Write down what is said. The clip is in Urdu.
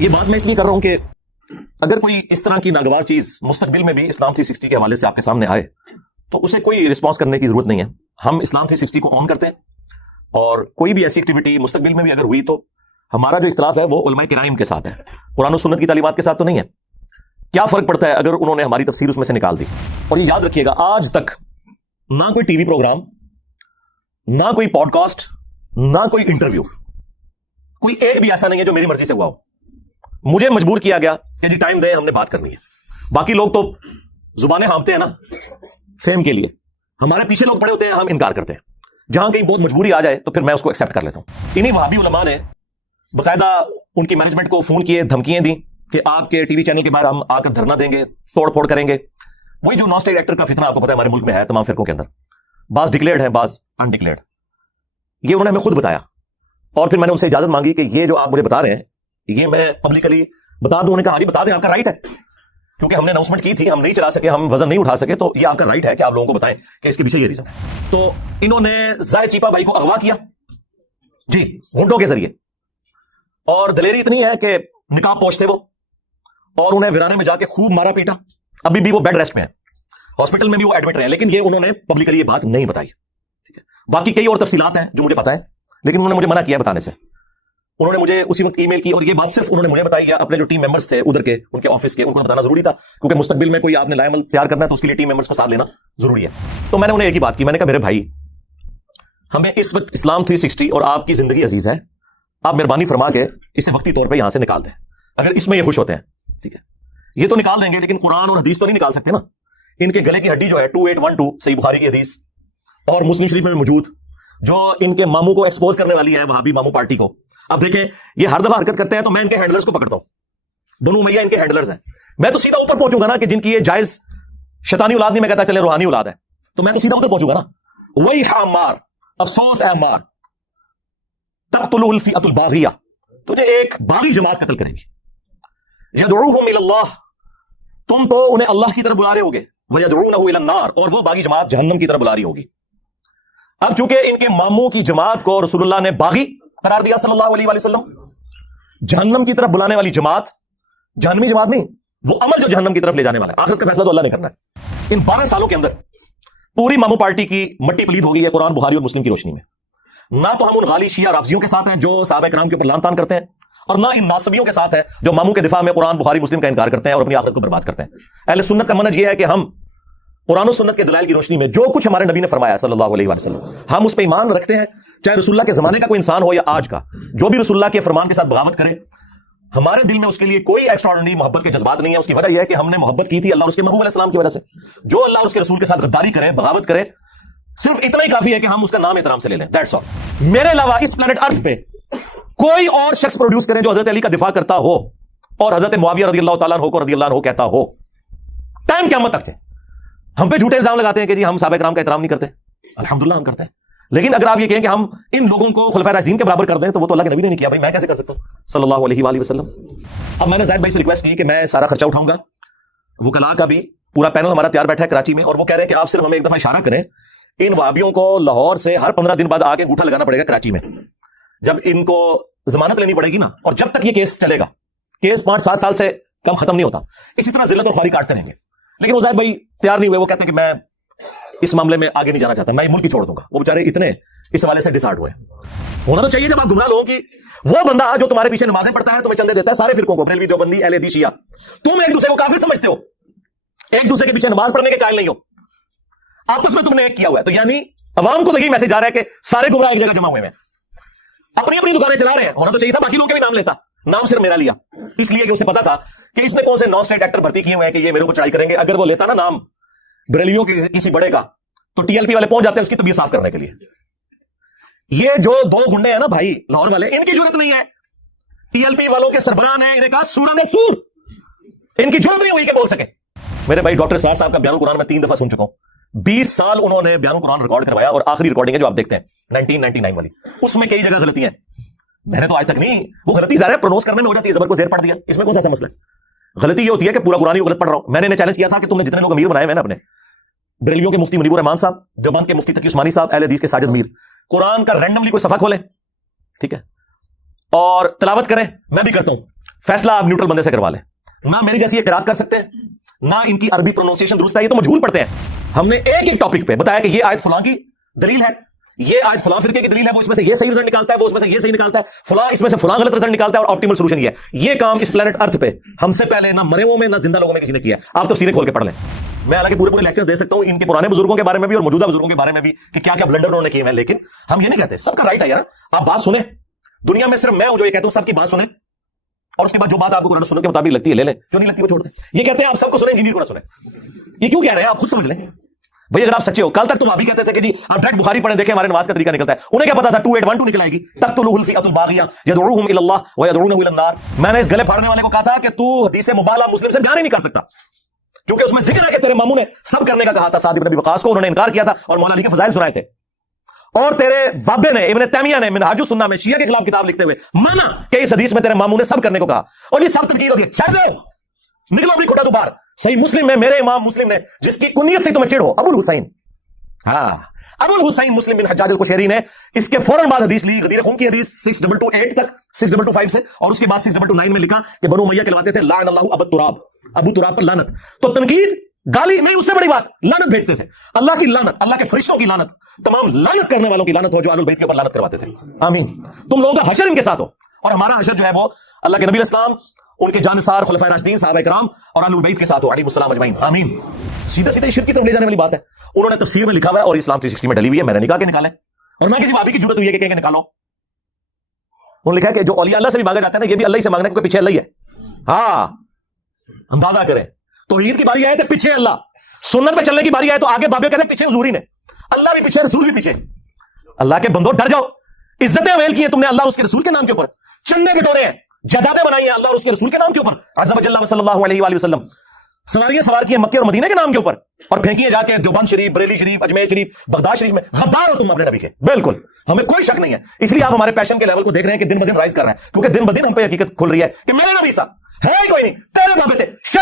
یہ بات میں اس لیے کر رہا ہوں کہ اگر کوئی اس طرح کی ناگوار چیز مستقبل میں بھی اسلام 360 کے حوالے سے آپ کے سامنے آئے تو اسے کوئی رسپانس کرنے کی ضرورت نہیں ہے. ہم اسلام 360 کو آن کرتے ہیں اور کوئی بھی ایسی ایکٹیویٹی مستقبل میں بھی اگر ہوئی تو ہمارا جو اختلاف ہے وہ علماء کرام کے ساتھ ہے, قرآن و سنت کی تعلیمات کے ساتھ تو نہیں ہے. کیا فرق پڑتا ہے اگر انہوں نے ہماری تفسیر اس میں سے نکال دی؟ اور یہ یاد رکھیے گا, آج تک نہ کوئی ٹی وی پروگرام, نہ کوئی پوڈ کاسٹ, نہ کوئی انٹرویو, کوئی ایک بھی ایسا نہیں ہے جو میری مرضی سے ہوا ہو. مجھے مجبور کیا گیا کہ جی ٹائم دیں, ہم نے بات کرنی ہے. باقی لوگ تو زبانیں ہانپتے ہیں نا فیم کے لیے, ہمارے پیچھے لوگ پڑے ہوتے ہیں, ہم انکار کرتے ہیں. جہاں کہیں بہت مجبوری آ جائے تو پھر میں اس کو ایکسپٹ کر لیتا ہوں. انہی وہابی علماء نے باقاعدہ ان کی مینجمنٹ کو فون کیے, دھمکیاں دیں کہ آپ کے ٹی وی چینل کے باہر ہم آ کر دھرنا دیں گے, توڑ پھوڑ کریں گے. وہی جو نان اسٹیٹ ایکٹر کا فتنہ آپ کو پتا ہے ہمارے ملک میں ہے تمام فرقوں کے اندر, بعض ڈکلیئرڈ ہے بعض انڈکلیئرڈ. یہ انہوں نے ہمیں خود بتایا اور پھر میں نے ان سے اجازت مانگی کہ یہ جو آپ مجھے بتا رہے ہیں یہ میں پبلکلی بتا دوں. انہوں نے کہا ہاں جی بتا دیں, آپ کا رائٹ ہے, کیونکہ ہم نے اناؤنسمنٹ کی تھی, ہم نہیں چلا سکے, ہم وزن نہیں اٹھا سکے, تو یہ آپ کا رائٹ ہے کہ آپ لوگوں کو بتائیں کہ اس کے پیچھے یہ ریزن ہے. تو انہوں نے زاہد چیپا بھائی کو اغوا کیا جی گھنٹوں کے ذریعے, اور دلیری اتنی ہے کہ نقاب پوش تھے وہ, اور انہیں ویرانے میں جا کے خوب مارا پیٹا. ابھی بھی وہ بیڈ ریسٹ میں ہیں, ہاسپٹل میں بھی وہ ایڈمٹ رہے ہیں, لیکن یہ انہوں نے پبلکلی یہ بات نہیں بتائی. ٹھیک ہے, باقی کئی اور تفصیلات ہیں جو مجھے پتا ہے, لیکن انہوں نے مجھے منع کیا بتانے سے. انہوں نے مجھے اسی وقت ای میل کی, اور یہ بات صرف انہوں نے مجھے بتائی ہے, اپنے جو ٹیم ممبرز تھے ادھر کے, ان کے آفس کے, ان کو بتانا ضروری تھا, کیونکہ مستقبل میں کوئی آپ نے لائے عمل تیار کرنا ہے تو اس کے لیے ٹیم ممبرز کو ساتھ لینا ضروری ہے. تو میں نے انہیں ایک ہی بات کی, میں نے کہا میرے بھائی ہمیں اس وقت اسلام 360 اور آپ کی زندگی عزیز ہے, آپ مہربانی فرما کے اسے وقتی طور پہ یہاں سے نکال دیں اگر اس میں یہ خوش ہوتے ہیں. ٹھیک ہے, یہ تو نکال دیں گے, لیکن قرآن اور حدیث تو نہیں نکال سکتے نا. ان کے گلے کی ہڈی جو ہے 2812 صحیح بخاری کی حدیث اور مسلم شریف میں موجود, جو ان کے ماموں کو ایکسپوز کرنے والی ہے, وہابی ماموں پارٹی کو. اب دیکھیں یہ ہر دفعہ حرکت کرتے ہیں تو میں ان کے ہینڈلرز کو پکڑتا ہوں, بنو امیہ ان کے ہینڈلرز ہیں. میں تو سیدھا اوپر پہنچوں گا نا کہ جن کی یہ جائز شیطانی اولاد نہیں, میں کہتا چلے روحانی اولاد ہے, تو میں تو سیدھا اوپر پہنچوں گا نا. وہی عمار, افسوس اے عمار, تقتل الفئۃ الباغیہ, تجھے ایک باغی جماعت قتل کرے گی. یدعوہم الی اللہ, تم تو انہیں اللہ کی طرف بلا رہے ہوگے, ویدعونہ الی النار, اور وہ باغی جماعت جہنم کی طرف بلا رہی ہوگی. اب چونکہ ان کے ماموں کی جماعت کو رسول اللہ نے باغی قرار دیا صلی اللہ علیہ وآلہ وسلم, جہنم کی طرف بلانے والی جماعت جہنمی جماعت نہیں, وہ عمل جو جہنم کی طرف لے جانے والا ہے, آخرت کا فیصلہ تو اللہ نے کرنا ہے. ان 12 سالوں کے اندر پوری ماموں پارٹی کی مٹی پلید ہو گئی ہے قرآن بخاری اور مسلم کی روشنی میں. نہ تو ہم ان غالی شیعہ رافضیوں کے ساتھ ہیں جو صحابہ کرام کے اوپر لعن طعن کرتے ہیں, اور نہ ان ناصبیوں کے ساتھ ہیں جو ماموں کے دفاع میں قرآن بخاری مسلم کا انکار کرتے ہیں اور اپنی آخرت کو برباد کرتے ہیں. اہل سنت کا منہج یہ ہے کہ ہم قرآن و سنت کے دلائل کی روشنی میں جو کچھ ہمارے نبی نے فرمایا صلی اللہ علیہ وسلم, ہم اس پہ ایمان رکھتے ہیں, چاہے رسول اللہ کے زمانے کا کوئی انسان ہو یا آج کا, جو بھی رسول اللہ کے فرمان کے ساتھ بغاوت کرے, ہمارے دل میں اس کے لیے کوئی ایکسٹراڈنری محبت کے جذبات نہیں ہے. اس کی وجہ یہ ہے کہ ہم نے محبت کی تھی اللہ اور اس کے محبوب علیہ السلام کی وجہ سے. جو اللہ اور اس کے رسول کے ساتھ غداری کرے, بغاوت کرے, صرف اتنا ہی کافی ہے کہ ہم اس کا نام احترام سے لے لیں, دیٹس آل. میرے علاوہ اس پلانٹ ارتھ پہ کوئی اور شخص پروڈیوس کرے جو حضرت علی کا دفاع کرتا ہو اور حضرت معاویہ رضی اللہ تعالیٰ عنہ کو رضی اللہ عنہ کہتا ہو, ٹائم قیامت تک سے. ہم پہ جھوٹے الزام لگاتے ہیں کہ جی ہم صحابہ کرام کا احترام نہیں کرتے, الحمدللہ ہم کرتے ہیں, لیکن اگر آپ یہ کہیں کہ ہم ان لوگوں کو خلفائے راشدین کے برابر کر دیں تو وہ تو اللہ کے نبی نے نہیں کیا, بھائی میں کیسے کر سکتا ہوں صلی اللہ علیہ وآلہ وسلم. اب میں نے زاہد بھائی سے ریکویسٹ کی کہ میں سارا خرچہ اٹھاؤں گا, وکلاء کا بھی پورا پینل ہمارا تیار بیٹھا ہے کراچی میں, اور وہ کہہ رہے ہیں کہ آپ صرف ہمیں ایک دفعہ اشارہ کریں, ان وہابیوں کو لاہور سے ہر 15 دن بعد آ کے انگوٹھا لگانا پڑے گا کراچی میں, جب ان کو ضمانت لینی پڑے گی نا, اور جب تک یہ کیس چلے گا, کیس 5-7 سال سے کم ختم نہیں ہوتا, اسی طرح ذلت اور خواری کاٹتے رہیں گے. لیکن وہ زاہد بھائی تیار نہیں ہوئے, وہ کہتے ہیں کہ میں اس معاملے میں آگے نہیں جانا چاہتا, میں ملک ہی چھوڑ دوں گا. وہ بیچارے اتنے اس حوالے سے ڈسارٹ ہوئے. ہونا تو چاہیے جب آپ گمراہ لوگوں کی, وہ بندہ جو تمہارے پیچھے نمازیں پڑھتا ہے, تمہیں چندے دیتا ہے, سارے فرقوں کو, بریلوی, دیوبندی, اہل حدیث, شیعہ, تم ایک دوسرے کو کافر سمجھتے ہو, ایک دوسرے کے پیچھے نماز پڑھنے کے قائل نہیں ہو, آپس میں تم نے ایک کیا ہوا ہے. تو یعنی عوام کو تو یہی میسج آ رہا ہے کہ سارے گمراہ ایک جگہ جمع ہوئے ہیں, اپنی اپنی دکانیں چلا رہے ہیں. ہونا تو چاہیے تھا باقی لوگوں کے بھی نام لیتا, نام صرف میرا لیا اس لیے کہ اسے پتا تھا کہ اس نے کون سے نان اسٹیٹ ایکٹر بھرتی کیے ہوئے ہیں کہ یہ میرے کو چڑھائی کریں گے. اگر وہ لیتا نا نام بریلویوں کے کسی بڑے کا, تو ٹی ایل پی والے پہنچ جاتے ہیں اس کی طبیعت صاف کرنے کے لیے. یہ جو 2 گنڈے ہیں نا بھائی لاہور والے, ان کی ضرورت نہیں ہے. ٹی ایل پی والوں کے سربراہ ہیں, انہیں کہا سورہ سور, ان کی ضرورت نہیں ہوئی کہ بول سکے. میرے بھائی ڈاکٹر سرار صاحب کا بیان القرآن میں 3 دفعہ سن چکا ہوں, 20 سال انہوں نے بیان القرآن ریکارڈ کروایا, اور آخری ریکارڈنگ ہے جو آپ دیکھتے ہیں 1999 والی, اس میں کئی جگہ غلطی ہیں. میں نے تو آج تک نہیں, وہ غلطی ظاہر ہے پرونونس کرنے میں ہو جاتی ہے, زبر کو زیر پڑھ دیا, اس میں کون سا مسئلہ ہے. غلطی یہ ہوتی ہے کہ پورا قرآن ہی غلط پڑھ رہا ہوں. میں نے چیلنج کیا تھا کہ تم نے جتنے لوگ امیر بنائے ہیں نا اپنے, بریلویوں کے مفتی منیب الرحمان صاحب, دیوبند کے مفتی تقی عثمانی صاحب, اہل حدیث کے ساجد میر, قرآن کا رینڈملی کوئی صفحہ کھولیں, ٹھیک ہے, اور تلاوت کریں, میں بھی کرتا ہوں, فیصلہ آپ نیوٹرل بندے سے کروا لیں. نہ میری جیسی قرات کر سکتے ہیں, نہ ان کی عربی پروننسیشن درست ہے, یہ تو مجہول پڑھتے ہیں. ہم نے ایک ایک ٹاپک پہ بتایا کہ یہ آیت فلاں کی دلیل ہے, یہ آیت فلاں فرقے کی دلیل ہے, وہ اس میں سے یہ صحیح رزلٹ نکالتا ہے, وہ اس میں سے یہ صحیح نکالتا ہے, فلاں اس میں سے فلاں غلط رزلٹ نکالتا ہے, اور آپٹیمل سولوشن یہ ہے. یہ کام اس پلانٹ ارتھ پہ ہم سے پہلے نہ مرے ہوئے میں نہ زندہ لوگوں میں کسی نے کیا. آپ تو سینے کھول کے پڑھ لیں. میں حالانکہ پورے لیکچر دے سکتا ہوں ان کے پرانے بزرگوں کے بارے میں بھی اور موجودہ بزرگوں کے بارے میں بھی کہ کیا کیا بلنڈر انہوں نے کیے ہیں, لیکن ہم یہ نہیں کہتے. سب کا رائٹ ہے یار, آپ بات سنیں. دنیا میں صرف میں ہوں جو یہ کہتا ہوں سب کی بات سنیں, اور اس کے بعد جو بات آپ کو قرآن سنت کے مطابق لگتی ہے لے لیں, جو نہیں لگتی وہ چھوڑ دیں. یہ کہتے ہیں آپ سب کو سنیں, انجینئر کو نہ سنیں. یہ کیوں کہہ رہے ہیں آپ خود سمجھ لیں بھائی. اگر آپ سچے ہو, کل تک تو وہ بھی کہتے تھے کہ جی آپ ڈائریکٹ بخاری پڑھیں دیکھیں ہمارے نماز کا طریقہ نکلتا ہے. انہیں کیا پتا تھا 2812 نکل آئے گی. تقتلہ الفئۃ الباغیہ یدعوہم الی اللہ ویدعونہ الی النار. میں نے اس گلے پھاڑنے والے کو کہا تھا کہ تو حدیث مبالغہ مسلم سے بیان ہی نہیں کر سکتا, کیونکہ اس میں ذکر ہے کہ تیرے ماموں نے سب کرنے کا کہا تھا. سعد بن ابی وقاص کو انہوں نے انکار کیا تھا اور مولا علی کے فضائل سنائے تھے, اور تیرے بابے نے ابن تیمیہ نے منہاج السنہ میں شیعہ کے خلاف کتاب لکھتے ہوئے مانا کہ اس حدیث میں تیرے ماموں نے سب کرنے کو کہا, اور یہ سب تنقید ہوتی ہے. چل دو, نکلو اپنی کھوٹا دوبار. صحیح مسلم میں میرے امام مسلم نے, جس کی کنیت سے تمہیں چڑ ہو, ابو الحسین, ہاں ابو الحسین مسلم بن حجاج القشیری نے اس کے فوراً بعد حدیث لی, غدیر خون کی حدیث 6228 تک 6225 سے, اور اس کے بعد 6229 میں لکھا کہ بنو امیہ کہلواتے تھے لعن اللہ ابو تراب, ابو تراب پر لعنت. تو تنقید گالی نہیں, اس سے بڑی بات لعنت بھیجتے تھے. اللہ کی لعنت, اللہ کے فرشتوں کی لعنت, تمام لعنت کرنے والوں کی لعنت ہو جو اہل البیت کے اوپر لعنت کرواتے تھے. آمین. تم لوگوں کا حشر ان کے ساتھ ہو, اور ہمارا حشر جو ہے وہ اللہ کے نبی علیہ السلام, ان کے جانثار خلفائے راشدین صحابہ کرام اور اہل البیت کے ساتھ ہو علیہ السلام اجمعین. آمین. سیدھا سیدھا شرک کی طرف لے جانے والی بات ہے. انہوں نے تفسیر میں لکھا ہوا ہے اور اسلام 360 میں ڈلی ہوئی ہے, میں نے نکال کے نکالے, اور نہ کسی بابی کی ضرورت ہوئی ہے کہ کہیں نکالو. انہوں نے لکھا ہے کہ جو اولیاء اللہ سے بھی مانگا جاتا ہے نا, یہ بھی اللہ ہی سے مانگنا ہے کیونکہ پیچھے اللہ ہی ہے. ہاں اندازہ کریں, توحید کی باری آئے تو پیچھے اللہ, سنت پہ چلنے کی باری آئے تو آگے بابے کہتے ہیں پیچھے حضور ہی نے, اللہ بھی پیچھے رسول بھی پیچھے. اللہ کے بندو ڈر جاؤ, عزتیں اویل کی ہیں تم نے اللہ اور اس کے رسول کے نام کے اوپر, چندے بٹورے ہیں, جائیدادیں بنائی ہیں اللہ اور اس کے رسول کے نام کے اوپر, عز و جل صلی اللہ علیہ وآلہ وسلم, سواریاں سوار کی ہیں مکے اور مدینہ کے نام کے اوپر, اور پھینکی ہیں جا کے دیوبند شریف, بریلی شریف, اجمیر شریف, بغداد شریف میں. غدار ہو تم اپنے نبی کے, بالکل, ہمیں کوئی شک نہیں ہے. اس لیے آپ ہمارے پیشن کے لیول کو دیکھ رہے ہیں کہ دن بدن رائز کر رہے ہیں, کیونکہ دن بدن ہم پہ حقیقت کھل رہی ہے کہ میرے نبی صاحب ہے کوئی نہیں, تیرے بابے تھے.